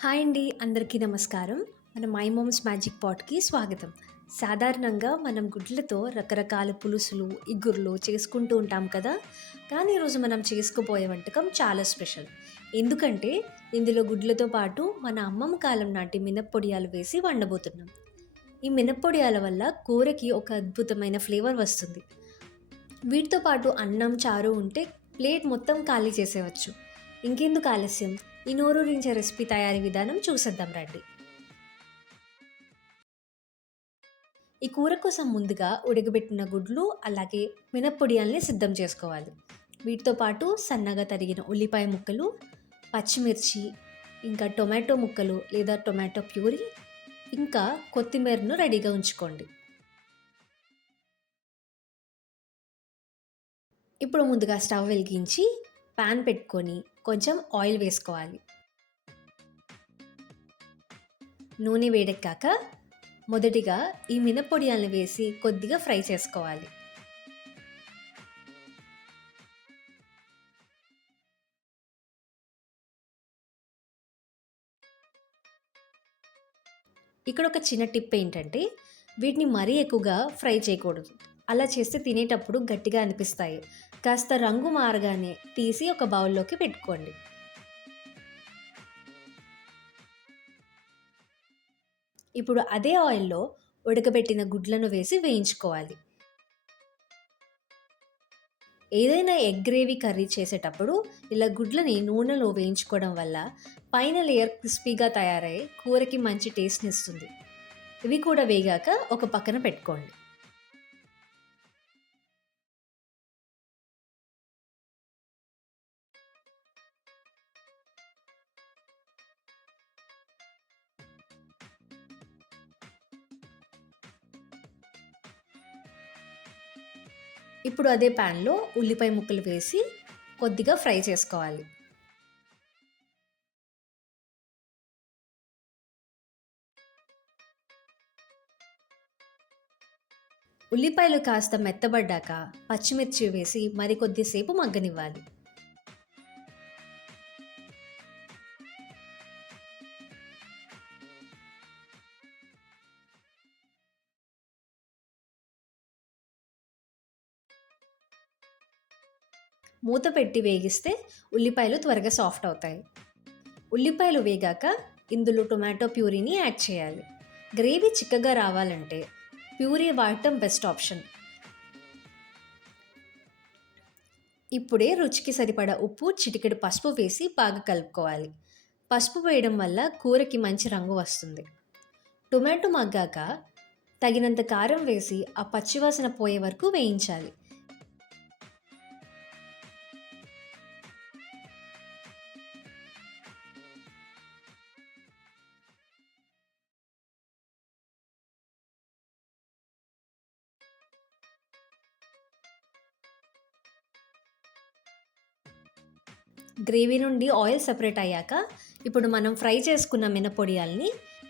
Hi అండి. అందరికీ నమస్కారం. మన మై మోమ్స్ మ్యాజిక్ పాట్‌కి స్వాగతం. సాధారణంగా మనం గుడ్లతో రకరకాల పులుసులు, ఇగుర్లు చేసుకుంటూ ఉంటాం కదా! కానీ ఈరోజు మనం చేసుకోబోయే వంటకం చాలా స్పెషల్. ఎందుకంటే ఇందులో గుడ్లతో పాటు మన అమ్మమ్మ కాలం నాటి మినప్పొడియాలు వేసి వండబోతున్నాం. ఈ మినప్పొడియాల వల్ల కూరకి ఒక అద్భుతమైన ఫ్లేవర్ వస్తుంది. వీటితో పాటు అన్నం, చారు ఉంటే ప్లేట్ మొత్తం ఖాళీ చేసేయవచ్చు. ఇంకెందుకు ఆలస్యం? ఈ నోరూరించే రెసిపీ తయారీ విధానం చూసేద్దాం రండి. ఈ కూర కోసం ముందుగా ఉడకబెట్టిన గుడ్లు, అలాగే మినప్పొడియాల్ని సిద్ధం చేసుకోవాలి. వీటితో పాటు సన్నగా తరిగిన ఉల్లిపాయ ముక్కలు, పచ్చిమిర్చి, ఇంకా టొమాటో ముక్కలు లేదా టొమాటో ప్యూరీ, ఇంకా కొత్తిమీరను రెడీగా ఉంచుకోండి. ఇప్పుడు ముందుగా స్టవ్ వెలిగించి పాన్ పెట్టుకొని కొంచెం ఆయిల్ వేసుకోవాలి. నూనె వేడెక్కాక మొదటిగా ఈ మినప్పొడియాలను వేసి కొద్దిగా ఫ్రై చేసుకోవాలి. ఇక్కడ ఒక చిన్న టిప్ ఏంటంటే వీటిని మరీ ఎక్కువగా ఫ్రై చేయకూడదు. అలా చేస్తే తినేటప్పుడు గట్టిగా అనిపిస్తాయి. కాస్త రంగు మారగానే తీసి ఒక బౌల్లోకి పెట్టుకోండి. ఇప్పుడు అదే ఆయిల్‌లో ఉడకబెట్టిన గుడ్లను వేసి వేయించుకోవాలి. ఏదైనా ఎగ్ గ్రేవీ కర్రీ చేసేటప్పుడు ఇలా గుడ్లని నూనెలో వేయించుకోవడం వల్ల పైన లేయర్ క్రిస్పీగా తయారై కూరకి మంచి టేస్ట్‌నిస్తుంది. ఇవి కూడా వేగాక ఒక పక్కన పెట్టుకోండి. ఇప్పుడు అదే ప్యాన్‌లో ఉల్లిపాయ ముక్కలు వేసి కొద్దిగా ఫ్రై చేసుకోవాలి. ఉల్లిపాయలు కాస్త మెత్తబడ్డాక పచ్చిమిర్చి వేసి మరికొద్ది సేపు మగ్గనివ్వాలి. మూత పెట్టి వేగిస్తే ఉల్లిపాయలు త్వరగా సాఫ్ట్ అవుతాయి. ఉల్లిపాయలు వేగాక ఇందులో టొమాటో ప్యూరీని యాడ్ చేయాలి. గ్రేవీ చిక్కగా రావాలంటే ప్యూరీ వాడటం బెస్ట్ ఆప్షన్. ఇప్పుడే రుచికి సరిపడా ఉప్పు, చిటికెడు పసుపు వేసి బాగా కలుపుకోవాలి. పసుపు వేయడం వల్ల కూరకి మంచి రంగు వస్తుంది. టొమాటో మగ్గాక తగినంత కారం వేసి ఆ పచ్చివాసన పోయే వరకు వేయించాలి. గ్రేవీ నుండి ఆయిల్ సెపరేట్ అయ్యాక ఇప్పుడు మనం ఫ్రై చేసుకున్న మినపొడియాల్ని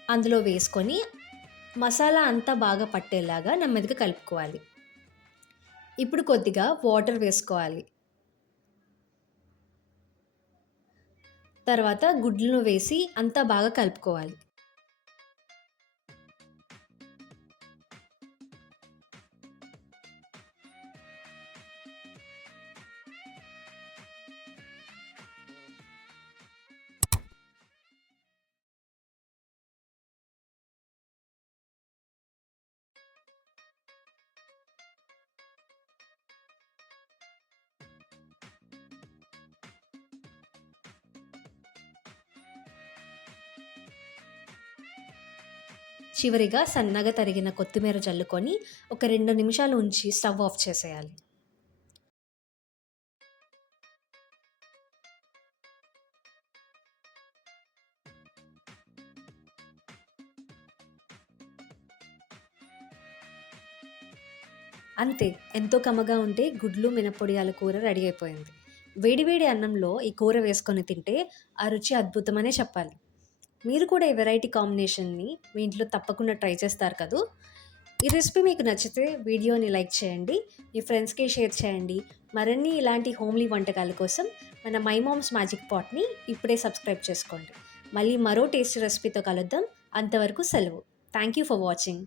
అందులో వేసుకొని మసాలా అంతా బాగా పట్టేలాగా నెమ్మదిగా కలుపుకోవాలి. ఇప్పుడు కొద్దిగా వాటర్ వేసుకోవాలి. తర్వాత గుడ్లను వేసి అంతా బాగా కలుపుకోవాలి. చివరిగా సన్నగా తరిగిన కొత్తిమీర జల్లుకొని ఒక 2 నిమిషాలు ఉంచి స్టవ్ ఆఫ్ చేసేయాలి. అంతే, ఎంతో కమ్మగా ఉంటే గుడ్లు మినప్పొడియాల కూర రెడీ అయిపోయింది. వేడి వేడి అన్నంలో ఈ కూర వేసుకొని తింటే ఆ రుచి అద్భుతమనే చెప్పాలి. మీరు కూడా ఈ వెరైటీ కాంబినేషన్‌ని మీ ఇంట్లో తప్పకుండా ట్రై చేస్తారు కదూ! ఈ రెసిపీ మీకు నచ్చితే వీడియోని లైక్ చేయండి. మీ ఫ్రెండ్స్‌కి షేర్ చేయండి. మరిన్ని ఇలాంటి హోమ్లీ వంటకాల కోసం మన మై మామ్స్ మ్యాజిక్ పాట్‌ని ఇప్పుడే సబ్స్క్రైబ్ చేసుకోండి. మళ్ళీ మరో టేస్టీ రెసిపీతో కలుద్దాం. అంతవరకు సెలవు. Thank you for watching.